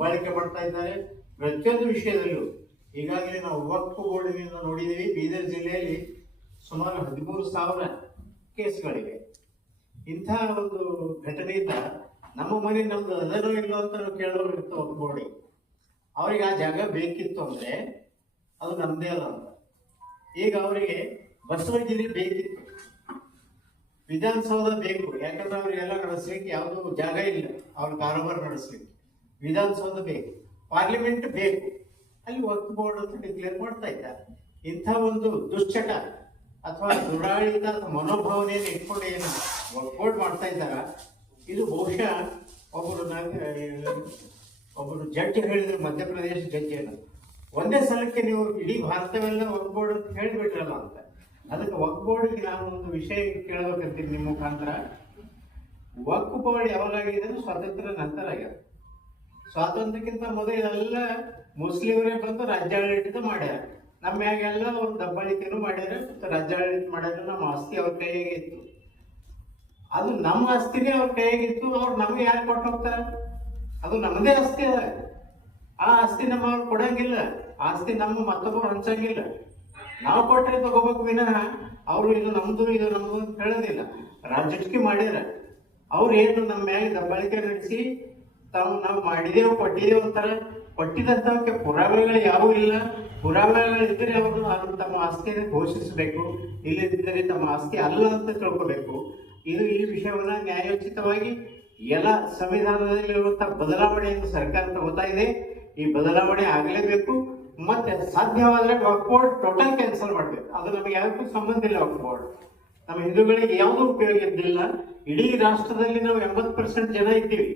ದಬ್ಬಾಳಿಕೆ ಮಾಡ್ತಾ ಇದ್ದಾರೆ ಪ್ರತಿಯೊಂದು ವಿಷಯದಲ್ಲೂ. ಈಗಾಗಲೇ ನಾವು ವಕ್ಫ್ ಬೋರ್ಡಿನಿಂದ ನೋಡಿದ್ದೀವಿ, ಬೀದರ್ ಜಿಲ್ಲೆಯಲ್ಲಿ ಸುಮಾರು 13,000 ಕೇಸ್ಗಳಿವೆ. ಇಂಥ ಒಂದು ಘಟನೆಯಿಂದ ನಮ್ಮ ಮನೆ ನಮ್ದು ಅದರೋ ಇಲ್ಲೋ ಅಂತ ಕೇಳೋರು ಇತ್ತು ವಕ್ಫ್ ಬೋರ್ಡಿಗೆ. ಅವ್ರಿಗೆ ಆ ಜಾಗ ಬೇಕಿತ್ತು ಅಂದ್ರೆ ಅದು ನಮ್ದೇ ಅಲ್ಲ ಅಂತ. ಈಗ ಅವರಿಗೆ ಬಸವಗಿರಿ ಬೇಕಿತ್ತು, ವಿಧಾನಸೌಧ ಬೇಕು, ಯಾಕಂದ್ರೆ ಅವ್ರಿಗೆಲ್ಲ ನಡೆಸ್ಲಿಕ್ಕೆ ಯಾವುದು ಜಾಗ ಇಲ್ಲ, ಅವ್ರ ಕಾರೋಬಾರ ನಡೆಸ್ಲಿಕ್ಕೆ. ವಿಧಾನಸೌಧ ಬೇಕು, ಪಾರ್ಲಿಮೆಂಟ್ ಬೇಕು, ಅಲ್ಲಿ ವಕ್ಫ್ ಬೋರ್ಡ್ ಅಂತ ಡಿಕ್ಲೇರ್ ಮಾಡ್ತಾ ಇದ್ದಾರೆ. ಇಂಥ ಒಂದು ದುಶ್ಚಟ ಅಥವಾ ದುರಾಳಿತ ಮನೋಭಾವನೆಯನ್ನು ಇಟ್ಕೊಂಡು ಏನು ವಕ್ಫ್ ಬೋರ್ಡ್ ಮಾಡ್ತಾ ಇದ್ದಾರ, ಇದು ಬಹುಶಃ ಒಬ್ಬರು ಜಡ್ಜ್ ಹೇಳಿದ್ರು, ಮಧ್ಯಪ್ರದೇಶ ಜಡ್ಜ್ ಏನು, ಒಂದೇ ಸಲಕ್ಕೆ ನೀವು ಇಡೀ ಭಾರತವೆಲ್ಲ ವಕ್ಫ್ ಬೋರ್ಡ್ ಅಂತ ಹೇಳಿಬಿಟ್ರಲ್ಲ ಅಂತ. ಅದಕ್ಕೆ ವಕ್ಫ್ ಬೋರ್ಡ್ಗೆ ನಾನು ಒಂದು ವಿಷಯ ಕೇಳಬೇಕಂತೀನಿ ನಿಮ್ಮ ಮುಖಾಂತರ. ವಕ್ಫ್ ಬೋರ್ಡ್ ಯಾವಾಗಾಗಿದೆ ಅಂದ್ರೆ ಸ್ವಾತಂತ್ರ್ಯ ನಂತರ ಆಗ್ಯದ. ಸ್ವಾತಂತ್ರ್ಯಕ್ಕಿಂತ ಮೊದಲೆಲ್ಲ ಮುಸ್ಲಿಮರೇ ಬಂದು ರಾಜ್ಯಾಡಳಿತ ಮಾಡ್ಯಾರ. ನಮ್ಮ ಮ್ಯಾಗೆಲ್ಲ ಅವ್ರು ದಬ್ಬಾಳಿಕೆನೂ ಮಾಡ್ಯಾರ, ರಾಜ್ಯಾಡಳಿತ ಮಾಡ್ಯಾರ. ನಮ್ಮ ಆಸ್ತಿ ಅವ್ರ ಕೈಯಾಗೆ ಇತ್ತು, ಅದು ನಮ್ಮ ಆಸ್ತಿನೇ ಅವ್ರ ಕೈಯಾಗಿತ್ತು. ಅವ್ರು ನಮ್ಗೆ ಯಾರು ಕೊಟ್ಟು ಹೋಗ್ತಾರ? ಅದು ನಮ್ಮದೇ ಆಸ್ತಿ ಅದ. ಆ ಆಸ್ತಿ ನಮ್ಮ ಅವ್ರು ಕೊಡಂಗಿಲ್ಲ, ಆಸ್ತಿ ನಮ್ಮ ಮತ್ತೊಬ್ಬರು ಹಂಚಂಗಿಲ್ಲ. ನಾವು ಕೊಟ್ಟರೆ ತಗೋಬೇಕು ವಿನಃ ಅವರು ಇದು ನಮ್ದು ಅಂತ ಹೇಳೋದಿಲ್ಲ. ರಾಜಕೀಯ ಮಾಡ್ಯಾರ ಅವ್ರು ಏನು ನಮ್ಮ ಮ್ಯಾಗ ದಬ್ಬಾಳಿಕೆ ನಡೆಸಿ ನಾವು ಮಾಡಿದೇವು ಕೊಟ್ಟಿದ್ದೇವೆ ಅಂತಾರೆ. ಕೊಟ್ಟಿದಂತವಕ್ಕೆ ಪುರಾವೆಗಳು ಯಾವೂ ಇಲ್ಲ. ಪುರಾವೆಗಳಿದ್ದರೆ ಅವರು ತಮ್ಮ ಆಸ್ತಿಯನ್ನು ಘೋಷಿಸಬೇಕು, ಇಲ್ಲದಿದ್ದರೆ ತಮ್ಮ ಆಸ್ತಿ ಅಲ್ಲ ಅಂತ ತಿಳ್ಕೋಬೇಕು. ಈ ವಿಷಯವನ್ನ ನ್ಯಾಯೋಚಿತವಾಗಿ ಎಲ್ಲ ಸಂವಿಧಾನದಲ್ಲಿರುವಂತಹ ಬದಲಾವಣೆಯನ್ನು ಸರ್ಕಾರ ತಗೋತಾ ಇದೆ. ಈ ಬದಲಾವಣೆ ಆಗಲೇಬೇಕು. ಮತ್ತೆ ಸಾಧ್ಯವಾದ್ರೆ ವಕ್ಫ್ ಬೋರ್ಡ್ ಟೋಟಲ್ ಕ್ಯಾನ್ಸಲ್ ಮಾಡ್ಬೇಕು. ಅದು ನಮಗೆ ಯಾವತ್ತೂ ಸಂಬಂಧ ಇಲ್ಲ. ವಕ್ಫ್ ಬೋರ್ಡ್ ನಮ್ಮ ಹಿಂದೂಗಳಿಗೆ ಯಾವುದೂ ಉಪಯೋಗ ಇದ್ದಿಲ್ಲ. ಇಡೀ ರಾಷ್ಟ್ರದಲ್ಲಿ ನಾವು 80% ಜನ ಇದ್ದೀವಿ.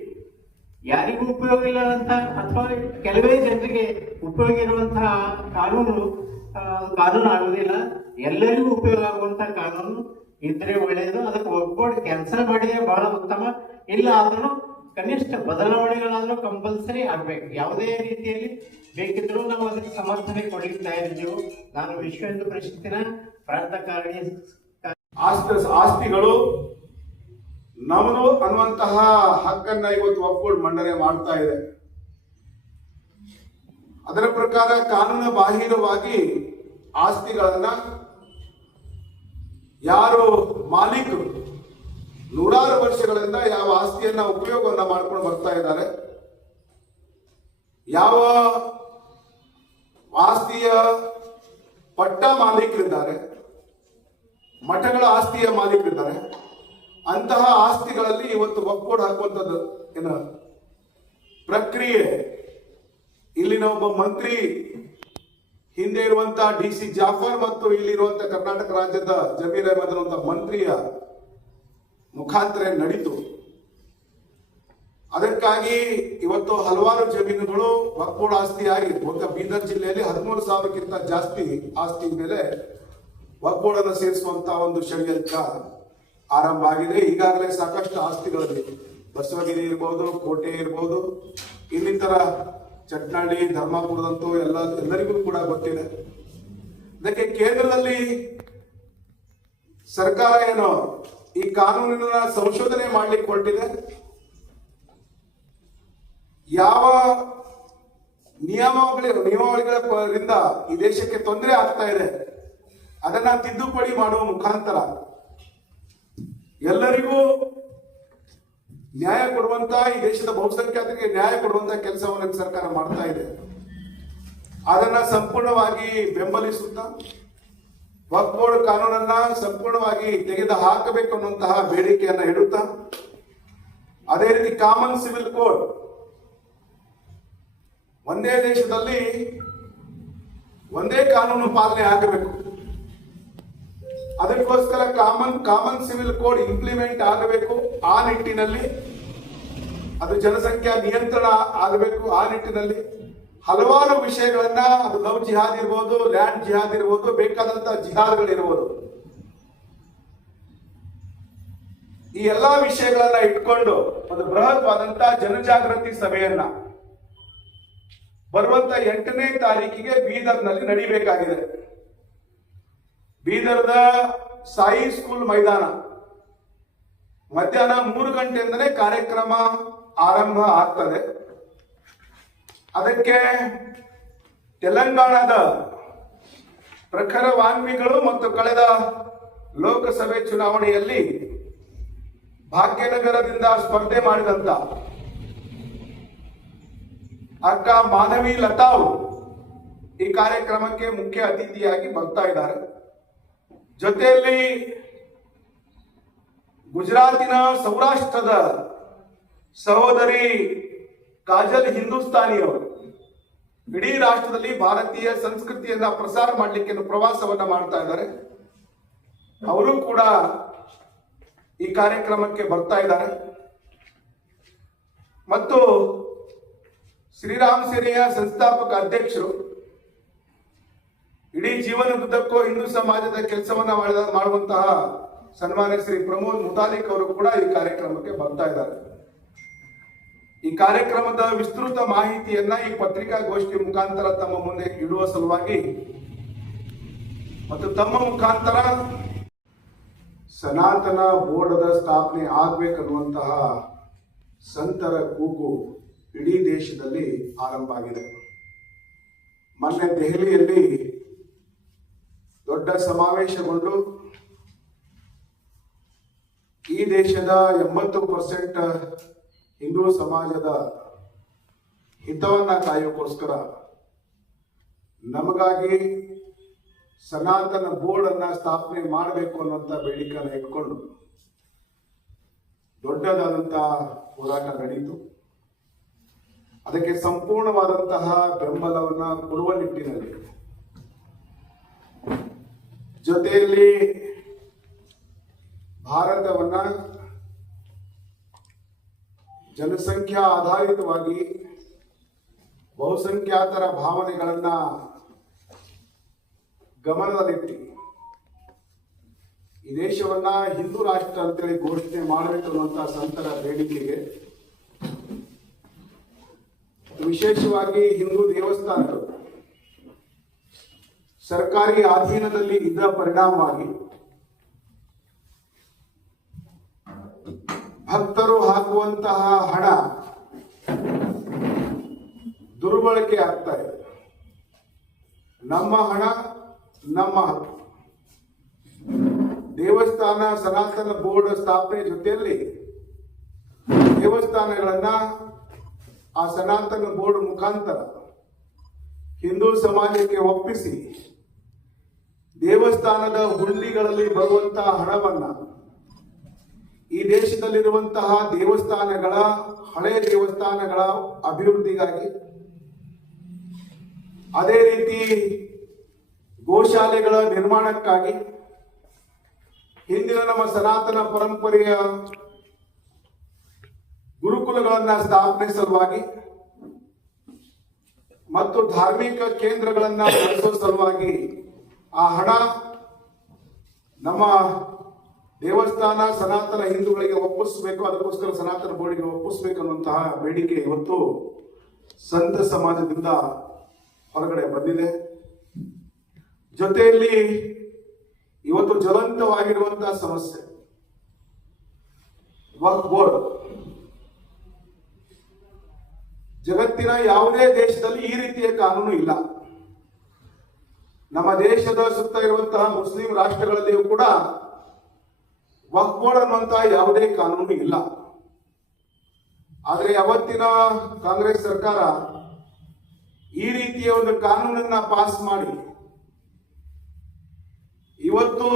ಯಾರಿಗೂ ಉಪಯೋಗ ಇಲ್ಲ ಅಂತ ಅಥವಾ ಕೆಲವೇ ಜನರಿಗೆ ಉಪಯೋಗ ಇರುವಂತಹ ಕಾನೂನು ಆಗುವುದಿಲ್ಲ. ಎಲ್ಲರಿಗೂ ಉಪಯೋಗ ಆಗುವಂತಹ ಕಾನೂನು ಇದ್ರೆ ಒಳ್ಳೆಯದು. ಅದಕ್ಕೆ ವಕ್ಫ್ ಬೋರ್ಡ್ ಕ್ಯಾನ್ಸಲ್ ಮಾಡಿದ್ರೆ ಬಹಳ ಉತ್ತಮ. ಇಲ್ಲ ಆದ್ರೂ ಕನಿಷ್ಠ ಬದಲಾವಣೆಗಳಾದ್ರೂ ಕಂಪಲ್ಸರಿ ಆಗ್ಬೇಕು. ಯಾವುದೇ ರೀತಿಯಲ್ಲಿ ಬೇಕಿದ್ರು ನಾವು ಅದಕ್ಕೆ ಸಮರ್ಥನೆ ಕೊಡ್ಲಿಕ್ಕೆ ತಯಾರಿದ್ದೆವು. ನಾನು ವಿಶ್ವ ಹಿಂದೂ ಪರಿಷತ್ತಿನ ಪ್ರಾಂತಕಾರಣಿ. ಆಸ್ತಿಗಳು ನಮ್ಮದು ಅನ್ನುವಂತಹ ಹಕ್ಕನ್ನ ಇವತ್ತು ವಕ್ಫ್ ಬೋರ್ಡ್ ಮಂಡನೆ ಮಾಡ್ತಾ ಇದೆ. ಅದರ ಪ್ರಕಾರ ಕಾನೂನು ಬಾಹಿರವಾಗಿ ಆಸ್ತಿಗಳನ್ನ ಯಾರು ಮಾಲೀಕರು ನೂರಾರು ವರ್ಷಗಳಿಂದ ಯಾವ ಆಸ್ತಿಯನ್ನ ಉಪಯೋಗವನ್ನ ಮಾಡ್ಕೊಂಡು ಬರ್ತಾ ಇದ್ದಾರೆ, ಯಾವ ಆಸ್ತಿಯ ಪಟ್ಟ ಮಾಲೀಕರಿದ್ದಾರೆ, ಮಠಗಳ ಆಸ್ತಿಯ ಮಾಲೀಕರಿದ್ದಾರೆ, ಅಂತಹ ಆಸ್ತಿಗಳಲ್ಲಿ ಇವತ್ತು ವಕ್ಫ್ ಬೋರ್ಡ್ ಹಾಕುವಂಥದ್ದು ಏನು ಪ್ರಕ್ರಿಯೆ. ಇಲ್ಲಿನ ಒಬ್ಬ ಮಂತ್ರಿ, ಹಿಂದೆ ಇರುವಂತಹ DC ಜಾಫರ್ ಮತ್ತು ಇಲ್ಲಿರುವಂತಹ ಕರ್ನಾಟಕ ರಾಜ್ಯದ ಜಮೀರ್ ಅಹಮದ್ ಅನ್ನುವಂಥ ಮಂತ್ರಿಯ ಮುಖಾಂತರ ನಡೀತು. ಅದಕ್ಕಾಗಿ ಇವತ್ತು ಹಲವಾರು ಜಮೀನುಗಳು ವಕ್ಫ್ ಬೋರ್ಡ್ ಆಸ್ತಿಯಾಗಿ ಬೀದರ್ ಜಿಲ್ಲೆಯಲ್ಲಿ 13,000ಕ್ಕಿಂತ ಜಾಸ್ತಿ ಆಸ್ತಿ ಮೇಲೆ ವಕ್ಫ್ ಬೋರ್ಡ್ ಅನ್ನು ಸೇರಿಸುವಂತಹ ಒಂದು ಷಡ್ಯಂತ್ರ ಆರಂಭ ಆಗಿದೆ. ಈಗಾಗಲೇ ಸಾಕಷ್ಟು ಆಸ್ತಿಗಳಲ್ಲಿ ಬಸವಗಿರಿ ಇರ್ಬೋದು, ಕೋಟೆ ಇರ್ಬೋದು, ಇನ್ನಿತರ ಚಟ್ನಾಡಿ, ಧರ್ಮಾಪುರದಂತೂ ಎಲ್ಲರಿಗೂ ಕೂಡ ಗೊತ್ತಿದೆ. ಅದಕ್ಕೆ ಕೇಂದ್ರದಲ್ಲಿ ಸರ್ಕಾರ ಏನೋ ಈ ಕಾನೂನಿನ ಸಂಶೋಧನೆ ಮಾಡ್ಲಿಕ್ಕೆ ಹೊರಟಿದೆ. ಯಾವ ನಿಯಮಾವಳಿಗಳಿಂದ ಈ ದೇಶಕ್ಕೆ ತೊಂದರೆ ಆಗ್ತಾ ಇದೆ ಅದನ್ನ ತಿದ್ದುಪಡಿ ಮಾಡುವ ಮುಖಾಂತರ ಎಲ್ಲರಿಗೂ ನ್ಯಾಯ ಕೊಡುವಂತ, ಈ ದೇಶದ ಬಹುಸಂಖ್ಯಾತರಿಗೆ ನ್ಯಾಯ ಕೊಡುವಂತ ಕೆಲಸವನ್ನು ಸರ್ಕಾರ ಮಾಡ್ತಾ ಇದೆ. ಅದನ್ನ ಸಂಪೂರ್ಣವಾಗಿ ಬೆಂಬಲಿಸುತ್ತಾ ವಕ್ಫ್ ಬೋರ್ಡ್ ಕಾನೂನನ್ನ ಸಂಪೂರ್ಣವಾಗಿ ತೆಗೆದು ಹಾಕಬೇಕು ಅನ್ನುವಂತಹ ಬೇಡಿಕೆಯನ್ನ ಇಡುತ್ತಾ, ಅದೇ ರೀತಿ ಕಾಮನ್ ಸಿವಿಲ್ ಕೋಡ್ ಒಂದೇ ದೇಶದಲ್ಲಿ ಒಂದೇ ಕಾನೂನು ಪಾಲನೆ ಆಗಬೇಕು. ಅದಕ್ಕೋಸ್ಕರ ಕಾಮನ್ ಸಿವಿಲ್ ಕೋಡ್ ಇಂಪ್ಲಿಮೆಂಟ್ ಆಗಬೇಕು. ಆ ನಿಟ್ಟಿನಲ್ಲಿ ಅದು ಜನಸಂಖ್ಯಾ ನಿಯಂತ್ರಣ ಆಗಬೇಕು. ಆ ನಿಟ್ಟಿನಲ್ಲಿ ಹಲವಾರು ವಿಷಯಗಳನ್ನ, ಅದು ಲವ್ ಜಿಹಾದ್ ಇರ್ಬೋದು, ಲ್ಯಾಂಡ್ ಜಿಹಾದ್ ಇರ್ಬೋದು, ಬೇಕಾದಂತ ಜಿಹಾದ್ಗಳಿರ್ಬೋದು, ಈ ಎಲ್ಲಾ ವಿಷಯಗಳನ್ನ ಇಟ್ಕೊಂಡು ಒಂದು ಬೃಹತ್ವಾದಂತಹ ಜನಜಾಗೃತಿ ಸಭೆಯನ್ನ ಬರುವಂತ 8ನೇ ತಾರೀಕಿಗೆ ಬೀದರ್ನಲ್ಲಿ ನಡೀಬೇಕಾಗಿದೆ. ಬೀದರ್ದ ಸಾಯಿ ಸ್ಕೂಲ್ ಮೈದಾನ ಮಧ್ಯಾಹ್ನ 3 ಗಂಟೆಯಿಂದಲೇ ಕಾರ್ಯಕ್ರಮ ಆರಂಭ ಆಗ್ತದೆ. ಅದಕ್ಕೆ ತೆಲಂಗಾಣದ ಪ್ರಖರ ವಾಗ್ಮಿಗಳು ಮತ್ತು ಕಳೆದ ಲೋಕಸಭೆ ಚುನಾವಣೆಯಲ್ಲಿ ಭಾಗ್ಯನಗರದಿಂದ ಸ್ಪರ್ಧೆ ಮಾಡಿದಂತ ಅಕ್ಕ ಮಾಧವಿ ಲತಾ ಅವರು ಈ ಕಾರ್ಯಕ್ರಮಕ್ಕೆ ಮುಖ್ಯ ಅತಿಥಿಯಾಗಿ ಬರ್ತಾ ಇದ್ದಾರೆ. ಜೊತೆಯಲ್ಲಿ ಗುಜರಾತಿನ ಸೌರಾಷ್ಟ್ರದ ಸಹೋದರಿ ಕಾಜಲ್ ಹಿಂದೂಸ್ತಾನಿ ಅವರು ಇಡೀ ರಾಷ್ಟ್ರದಲ್ಲಿ ಭಾರತೀಯ ಸಂಸ್ಕೃತಿಯನ್ನ ಪ್ರಸಾರ ಮಾಡಲಿಕ್ಕೆ ಪ್ರವಾಸವನ್ನ ಮಾಡ್ತಾ ಇದ್ದಾರೆ. ಅವರು ಕೂಡ ಈ ಕಾರ್ಯಕ್ರಮಕ್ಕೆ ಬರ್ತಾ ಇದ್ದಾರೆ. ಮತ್ತು ಶ್ರೀರಾಮ್ ಸೇನೆಯ ಸಂಸ್ಥಾಪಕ ಅಧ್ಯಕ್ಷರು, ಇಡೀ ಜೀವನದುದ್ದಕ್ಕೂ ಹಿಂದೂ ಸಮಾಜದ ಕೆಲಸವನ್ನ ಮಾಡುವಂತಹ ಸನ್ಮಾನ್ಯ ಶ್ರೀ ಪ್ರಮೋದ್ ಮುತಾಲಿಕ್ ಅವರು ಕೂಡ ಈ ಕಾರ್ಯಕ್ರಮಕ್ಕೆ ಬರ್ತಾ ಇದ್ದಾರೆ. ಈ ಕಾರ್ಯಕ್ರಮದ ವಿಸ್ತೃತ ಮಾಹಿತಿಯನ್ನ ಈ ಪತ್ರಿಕಾಗೋಷ್ಠಿ ಮುಖಾಂತರ ತಮ್ಮ ಮುಂದೆ ಇಡುವ ಸಲುವಾಗಿ ಮತ್ತು ತಮ್ಮ ಮುಖಾಂತರ ಸನಾತನ ಬೋರ್ಡದ ಸ್ಥಾಪನೆ ಆಗ್ಬೇಕನ್ನುವಂತಹ ಸಂತರ ಕೂಗು ಇಡೀ ದೇಶದಲ್ಲಿ ಆರಂಭ ಆಗಿದೆ. ಮೊನ್ನೆ ದೆಹಲಿಯಲ್ಲಿ ದೊಡ್ಡ ಸಮಾವೇಶಗೊಂಡು ಈ ದೇಶದ 80% ಹಿಂದೂ ಸಮಾಜದ ಹಿತವನ್ನ ಕಾಯೋಕ್ಕೋಸ್ಕರ ನಮಗಾಗಿ ಸನಾತನ ಬೋರ್ಡ್ ಅನ್ನ ಸ್ಥಾಪನೆ ಮಾಡಬೇಕು ಅನ್ನುವಂತ ಬೇಡಿಕೆಯನ್ನು ಇಟ್ಕೊಂಡು ದೊಡ್ಡದಾದಂತಹ ಹೋರಾಟ ನಡೆಯಿತು. ಅದಕ್ಕೆ ಸಂಪೂರ್ಣವಾದಂತಹ ಬೆಂಬಲವನ್ನ ಕೊಡುವ ನಿಟ್ಟಿನಲ್ಲಿ ಜೊತೆಯಲ್ಲಿ ಭಾರತವನ್ನ ಜನಸಂಖ್ಯಾ ಆಧಾರಿತವಾಗಿ ಬಹುಸಂಖ್ಯಾತರ ಭಾವನೆಗಳನ್ನ ಗಮನದಲ್ಲಿಟ್ಟು ಈ ದೇಶವನ್ನ ಹಿಂದೂ ರಾಷ್ಟ್ರ ಅಂತೇಳಿ ಘೋಷಣೆ ಮಾಡಬೇಕು ಅನ್ನುವಂತಹ ಸಂತರ ಬೇಡಿಕೆಗೆ ವಿಶೇಷವಾಗಿ ಹಿಂದೂ ದೇವಸ್ಥಾನಗಳು ಸರ್ಕಾರಿ ಅಧೀನದಲ್ಲಿ ಇದ್ದ ಪರಿಣಾಮವಾಗಿ ಭಕ್ತರು ಹಾಕುವಂತಹ ಹಣ ದುರ್ಬಳಕೆ ಆಗ್ತಾ ಇದೆ. ನಮ್ಮ ಹಣ ನಮ್ಮ ಹಕ್ಕು. ದೇವಸ್ಥಾನ ಸನಾತನ ಬೋರ್ಡ್ ಸ್ಥಾಪನೆ ಜೊತೆಯಲ್ಲಿ ದೇವಸ್ಥಾನಗಳನ್ನ ಆ ಸನಾತನ ಬೋರ್ಡ್ ಮುಖಾಂತರ ಹಿಂದೂ ಸಮಾಜಕ್ಕೆ ಒಪ್ಪಿಸಿ ದೇವಸ್ಥಾನದ ಹುಂಡಿಗಳಲ್ಲಿ ಬರುವಂತಹ ಹಣವನ್ನ ಈ ದೇಶದಲ್ಲಿರುವಂತಹ ದೇವಸ್ಥಾನಗಳ ಹಳೆಯ ದೇವಸ್ಥಾನಗಳ ಅಭಿವೃದ್ಧಿಗಾಗಿ, ಅದೇ ರೀತಿ ಗೋಶಾಲೆಗಳ ನಿರ್ಮಾಣಕ್ಕಾಗಿ, ಹಿಂದಿನ ನಮ್ಮ ಸನಾತನ ಪರಂಪರೆಯ ಗುರುಕುಲಗಳನ್ನ ಸ್ಥಾಪನೆ ಸಲುವಾಗಿ ಮತ್ತು ಧಾರ್ಮಿಕ ಕೇಂದ್ರಗಳನ್ನ ನಡೆಸುವ ಸಲುವಾಗಿ ಆ ಹಣ ನಮ್ಮ ದೇವಸ್ಥಾನ ಸನಾತನ ಹಿಂದೂಗಳಿಗೆ ಒಪ್ಪಿಸಬೇಕು, ಅದಕ್ಕೋಸ್ಕರ ಸನಾತನ ಬೋರ್ಡಿಗೆ ಒಪ್ಪಿಸಬೇಕು ಅನ್ನುವಂತಹ ಬೇಡಿಕೆ ಇವತ್ತು ಸಂತ ಸಮಾಜದಿಂದ ಹೊರಗಡೆ ಬಂದಿದೆ. ಜೊತೆಯಲ್ಲಿ ಇವತ್ತು ಜ್ವಲಂತವಾಗಿರುವಂತಹ ಸಮಸ್ಯೆ ವಕ್ಫ್ ಬೋರ್ಡ್. ಜಗತ್ತಿನ ಯಾವುದೇ ದೇಶದಲ್ಲಿ ಈ ರೀತಿಯ ಕಾನೂನು ಇಲ್ಲ. ನಮ್ಮ ದೇಶದ ಸುತ್ತ ಇರುವಂತಹ ಮುಸ್ಲಿಂ ರಾಷ್ಟ್ರಗಳಲ್ಲಿಯೂ ಕೂಡ ವಕ್ಫ್ ಬೋರ್ಡ್ ಅನ್ನುವಂತಹ ಯಾವುದೇ ಕಾನೂನು ಇಲ್ಲ. ಆದರೆ ಅವತ್ತಿನ ಕಾಂಗ್ರೆಸ್ ಸರ್ಕಾರ ಈ ರೀತಿಯ ಒಂದು ಕಾನೂನನ್ನ ಪಾಸ್ ಮಾಡಿ ಇವತ್ತು